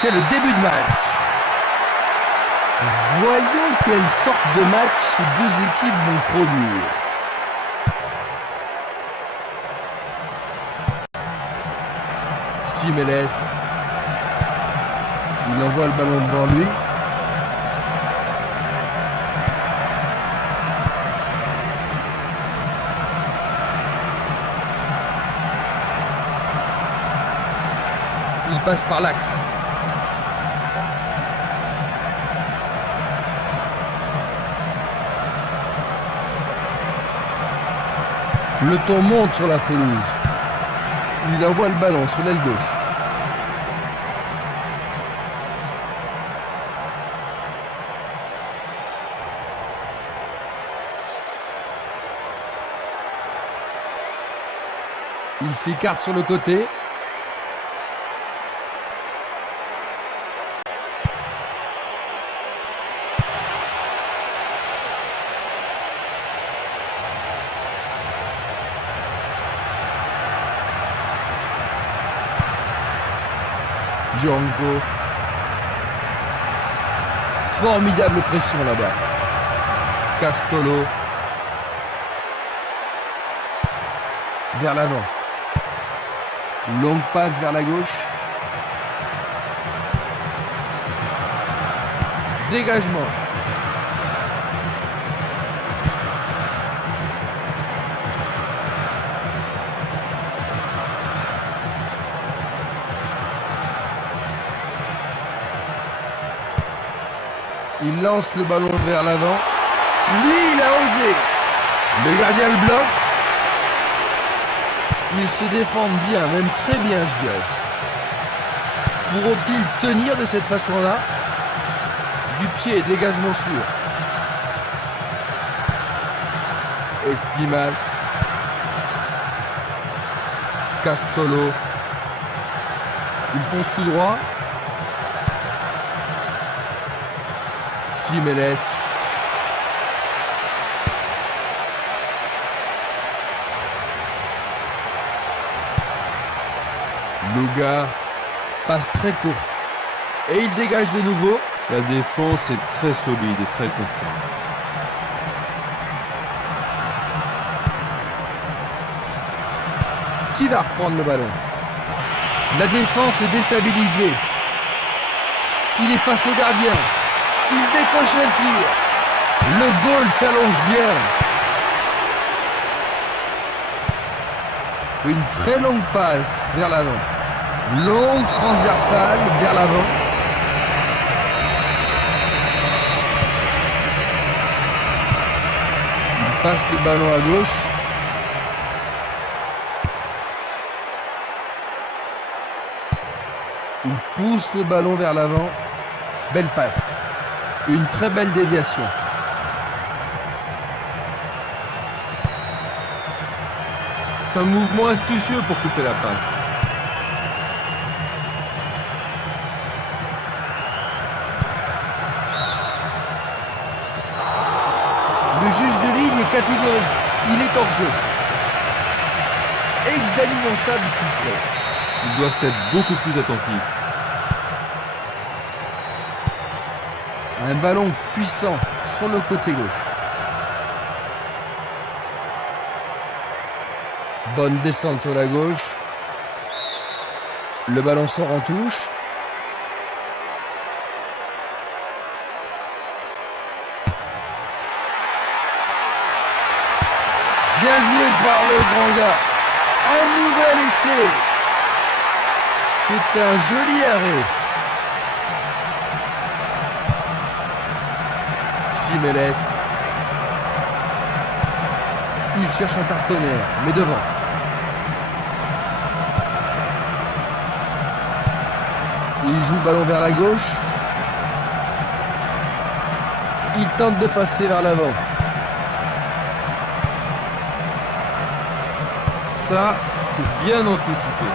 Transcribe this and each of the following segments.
C'est le début de match. Voyons quelle sorte de match ces deux équipes vont produire. Simeles. Il envoie le ballon devant lui. Il passe par l'axe. Le ton monte sur la pelouse. Il envoie le ballon sur l'aile gauche. Il s'écarte sur le côté. Django. Formidable pression là-bas. Castolo. Vers l'avant. Longue passe vers la gauche. Dégagement. Il lance le ballon vers l'avant. Lui, il a osé. Le gardien le bloque. Ils se défendent bien, même très bien, je dirais. Pourront-ils tenir de cette façon-là? Du pied, dégagement sûr. Espimas. Castolo. Ils foncent tout droit. Simeles. Luga. Passe très court. Et il dégage de nouveau. La défense est très solide et très confiante. Qui va reprendre le ballon? La défense est déstabilisée. Il est face au gardien. Il décoche un tir. Le goal s'allonge bien. Une très longue passe vers l'avant. Longue transversale vers l'avant. Il passe le ballon à gauche. Il pousse le ballon vers l'avant. Belle passe. Une très belle déviation. C'est un mouvement astucieux pour couper la passe. Le juge de ligne est catégorique. Il est hors jeu. Examinons ça du plus près. Ils doivent être beaucoup plus attentifs. Un ballon puissant sur le côté gauche. Bonne descente sur la gauche. Le ballon sort en touche. Bien joué par le grand gars. Un nouvel essai. C'est un joli arrêt. Simeles. Il cherche un partenaire, mais devant. Il joue le ballon vers la gauche. Il tente de passer vers l'avant. Ça, c'est bien anticipé.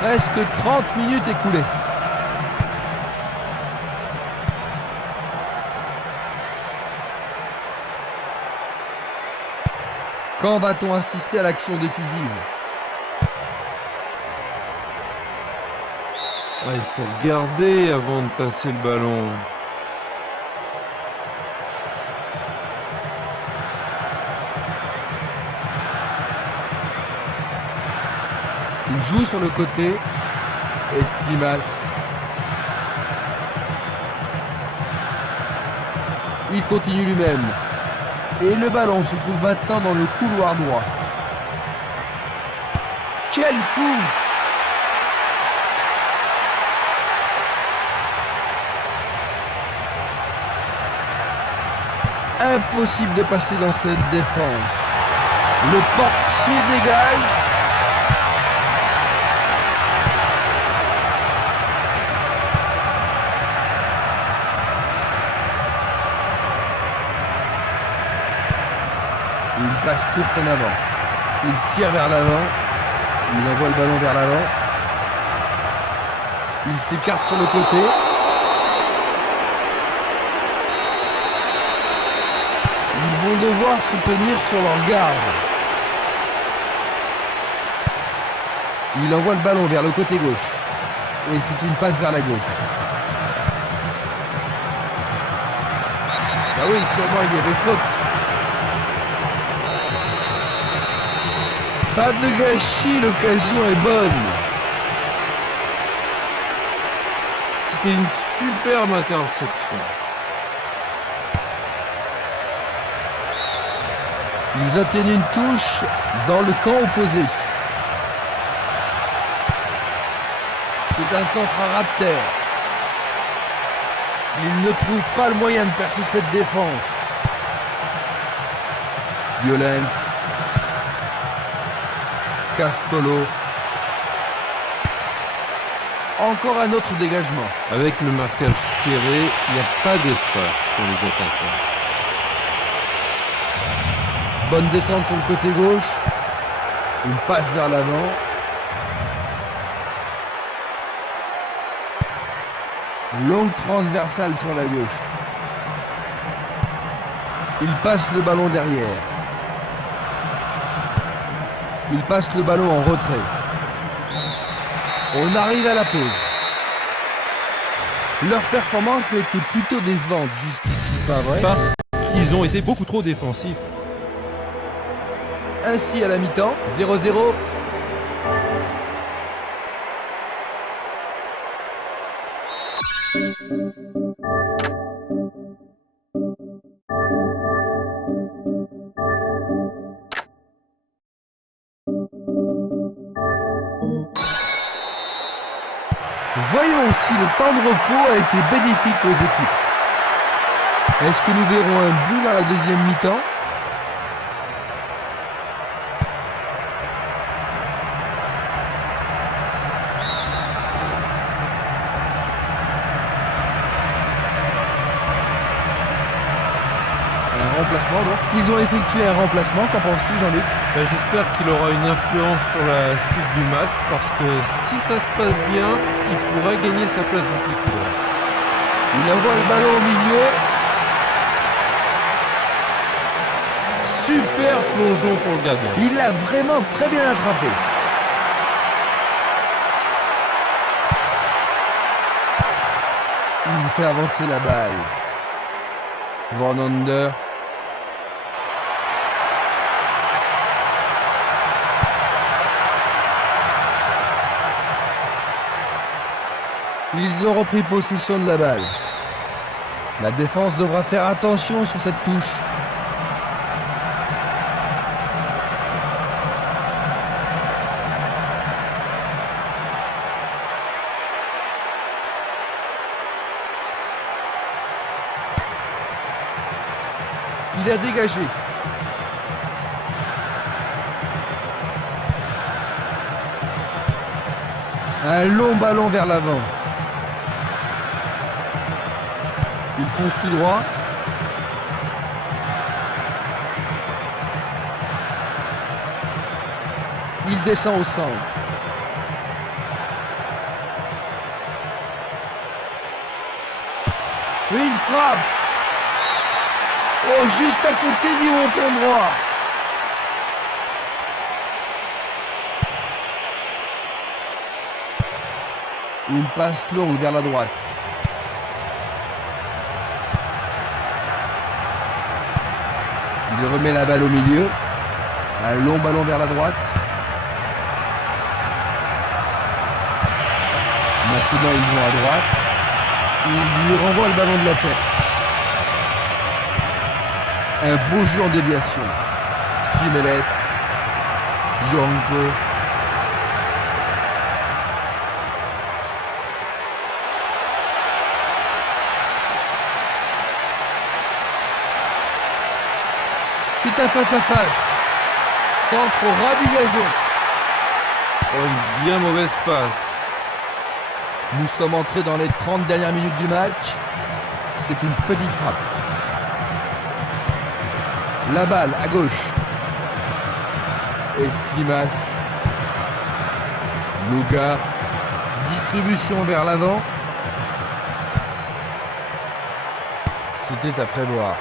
Presque 30 minutes écoulées. Quand va-t-on assister à l'action décisive? Ah, il faut regarder avant de passer le ballon. Il joue sur le côté. Esquimas. Il continue lui-même. Et le ballon se trouve maintenant dans le couloir droit. Quel coup! Impossible de passer dans cette défense. Le portier dégage. Une passe courte en avant. Il tire vers l'avant. Il envoie le ballon vers l'avant. Il s'écarte sur le côté. Ils vont devoir se tenir sur leur garde. Il envoie le ballon vers le côté gauche. Et c'est une passe vers la gauche. Ah oui, sûrement il y avait faute. Pas de gâchis, l'occasion est bonne. C'était une superbe interception. Ils obtiennent une touche dans le camp opposé. C'est un centre à ras de terre. Ils ne trouvent pas le moyen de percer cette défense. Violent. Castolo. Encore un autre dégagement. Avec le marquage serré, il n'y a pas d'espace pour les attaquants. Bonne descente sur le côté gauche. Une passe vers l'avant. Longue transversale sur la gauche. Il passe le ballon derrière. Il passe le ballon en retrait. On arrive à la pause. Leur performance a été plutôt décevante jusqu'ici, pas vrai? Parce qu'ils ont été beaucoup trop défensifs. Ainsi à la mi-temps, 0-0. Voyons si le temps de repos a été bénéfique aux équipes. Est-ce que nous verrons un but dans la deuxième mi-temps? Un remplacement donc. Ils ont effectué un remplacement, qu'en penses-tu Jean-Luc? J'espère qu'il aura une influence sur la suite du match parce que si ça se passe bien, il pourrait gagner sa place de titulaire. Il envoie le ballon au milieu. Super plongeon pour le gardien. Il l'a vraiment très bien attrapé. Il fait avancer la balle. Van Ander. Ils ont repris possession de la balle. La défense devra faire attention sur cette touche. Il a dégagé. Un long ballon vers l'avant. Il fonce tout droit. Il descend au centre. Et il frappe. Oh, juste à côté du montant droit. Une passe longue vers la droite. Il remet la balle au milieu. Un long ballon vers la droite. Maintenant, ils vont à droite. Il lui renvoie le ballon de la tête. Un beau jeu en déviation. Simeles. Joranko. C'est un face-à-face. Centre au ras du gazon. Oh, une bien mauvaise passe. Nous sommes entrés dans les 30 dernières minutes du match. C'est une petite frappe. La balle à gauche. Esquimas. Luga. Distribution vers l'avant. C'était à prévoir.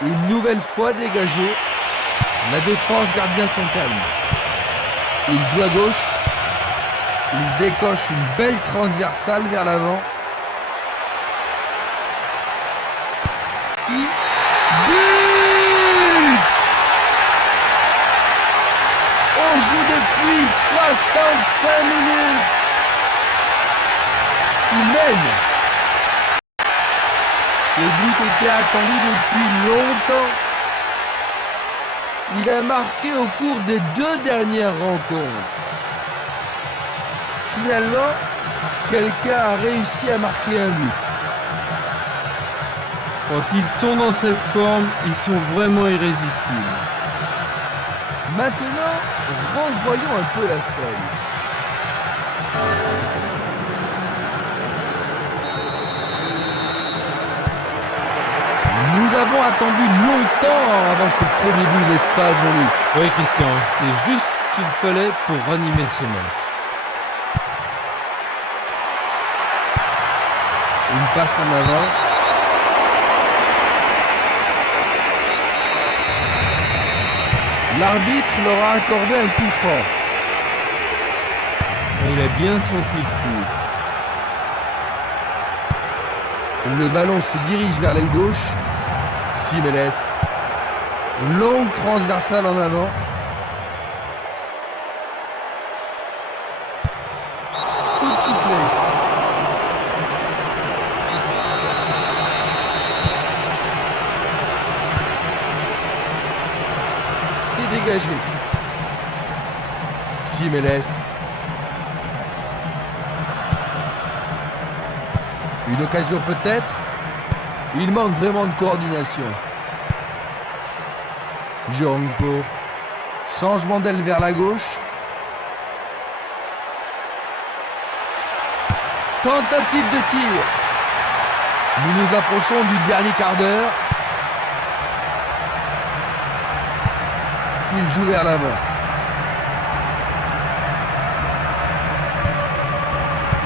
Une nouvelle fois dégagé. La défense garde bien son calme. Il joue à gauche. Il décoche une belle transversale vers l'avant. But! On joue depuis 65 minutes. Il mène. Le but était attendu depuis longtemps. Il a marqué au cours des 2 dernières rencontres. Finalement, quelqu'un a réussi à marquer un but. Quand ils sont dans cette forme, ils sont vraiment irrésistibles. Maintenant, revoyons un peu la scène. Nous avons attendu longtemps avant ce premier but, n'est-ce pas, Jean-Luc? Oui, Christian, c'est juste ce qu'il fallait pour ranimer ce match. Une passe en avant. L'arbitre leur a accordé un coup franc. Il a bien senti le coup. Le ballon se dirige vers l'aile gauche. Simeles. Longue transversale en avant. Coup de sifflet. C'est dégagé. Simeles. Une occasion peut-être. Il manque vraiment de coordination. Joranko. Changement d'aile vers la gauche. Tentative de tir. Nous nous approchons du dernier quart d'heure. Il joue vers l'avant.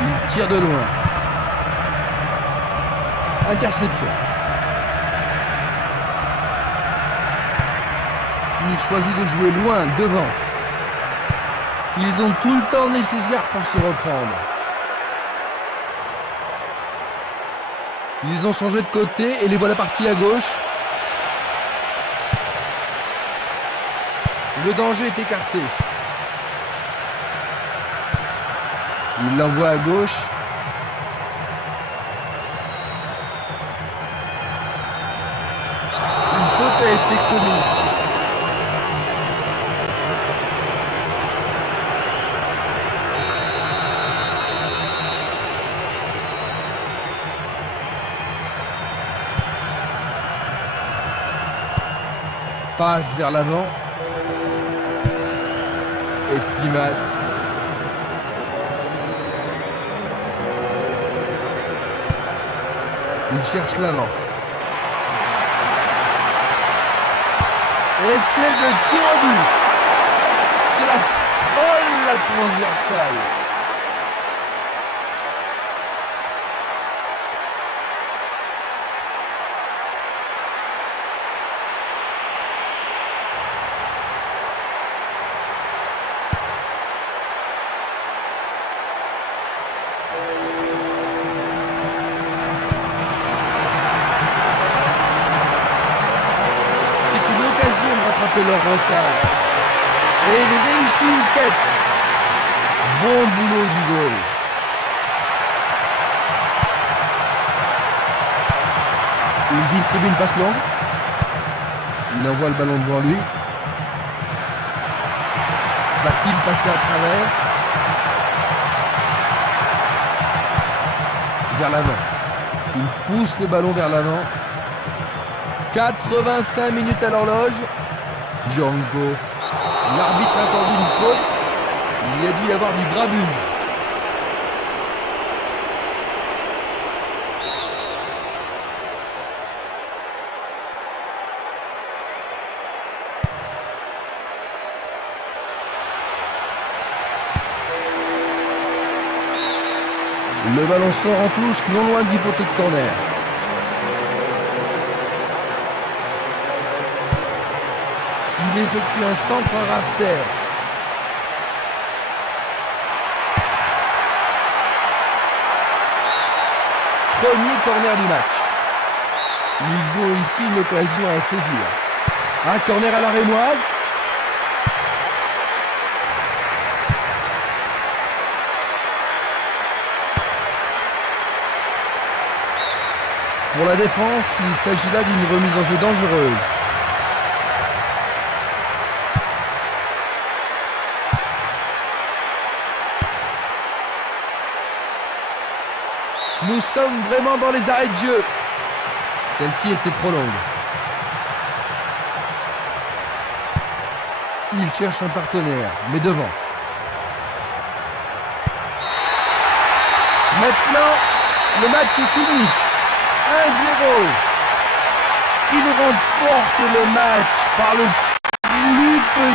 Il tire de loin. Interception. Il choisit de jouer loin, devant. Ils ont tout le temps nécessaire pour se reprendre. Ils ont changé de côté et les voilà partis à gauche. Le danger est écarté. Il l'envoie à gauche. Une faute a été commise. Passe vers l'avant. Esquimas. Il cherche l'avant. Et c'est le tir au but. C'est la folle, la transversale. rattraper leur retard. Et il réussit une tête. Bon boulot du goal. Il distribue une passe longue. Il envoie le ballon devant lui. Va-t-il passer à travers? Vers l'avant. Il pousse le ballon vers l'avant. 85 minutes à l'horloge. Django. L'arbitre a accordé une faute. Il y a dû y avoir du grabuge. Le ballon sort en touche, non loin du poteau de corner. Il effectue un centre à ras de terre. Premier corner du match. Ils ont ici une occasion à saisir. Un corner à la rémoise. Pour la défense, il s'agit là d'une remise en jeu dangereuse. Nous sommes vraiment dans les arrêts de jeu. Celle-ci était trop longue. Il cherche un partenaire, mais devant. Maintenant, le match est fini. 1-0. Il remporte le match par le plus petit.